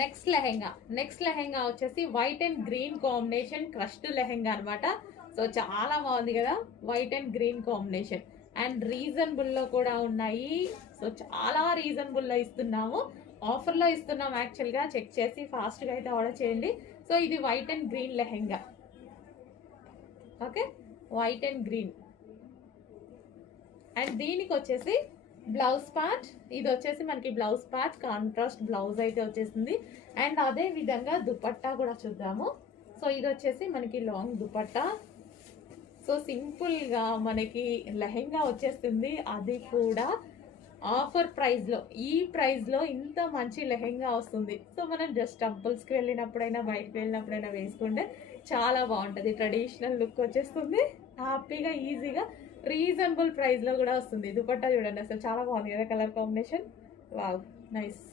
Next lehenga వచ్చేసి white and green combination crushed lehenga అనమాట. So చాలా బాగుంది కదా, white and green combination. And రీజనబుల్లో కూడా ఉన్నాయి. సో చాలా రీజనబుల్లో ఇస్తున్నాము, ఆఫర్లో ఇస్తున్నాం. యాక్చువల్గా చెక్ చేసి ఫాస్ట్గా అయితే ఆర్డర్ చేయండి. సో ఇది white and green lehenga. Okay, white and green. And దీనికి వచ్చేసి బ్లౌజ్ పార్ట్, ఇది వచ్చేసి మనకి బ్లౌజ్ పార్ట్ కాంట్రాస్ట్ బ్లౌజ్ అయితే వచ్చేసింది. అండ్ అదే విధంగా దుపట్టా కూడా చూద్దాము. సో ఇది వచ్చేసి మనకి లాంగ్ దుపట్టా. సో సింపుల్గా మనకి లెహెంగా వచ్చేస్తుంది, అది కూడా ఆఫర్ ప్రైస్లో. ఈ ప్రైస్లో ఇంత మంచి లెహెంగా వస్తుంది. సో మనం జస్ట్ టెంపుల్స్కి వెళ్ళినప్పుడైనా బయటకు వెళ్ళినప్పుడైనా వేసుకుంటే చాలా బాగుంటుంది. ట్రెడిషనల్ లుక్ వచ్చేస్తుంది, హ్యాపీగా ఈజీగా రీజనబుల్ ప్రైస్లో కూడా వస్తుంది. దుపట్టా చూడండి, అసలు చాలా బాగుంది కదా కలర్ కాంబినేషన్. Wow, nice.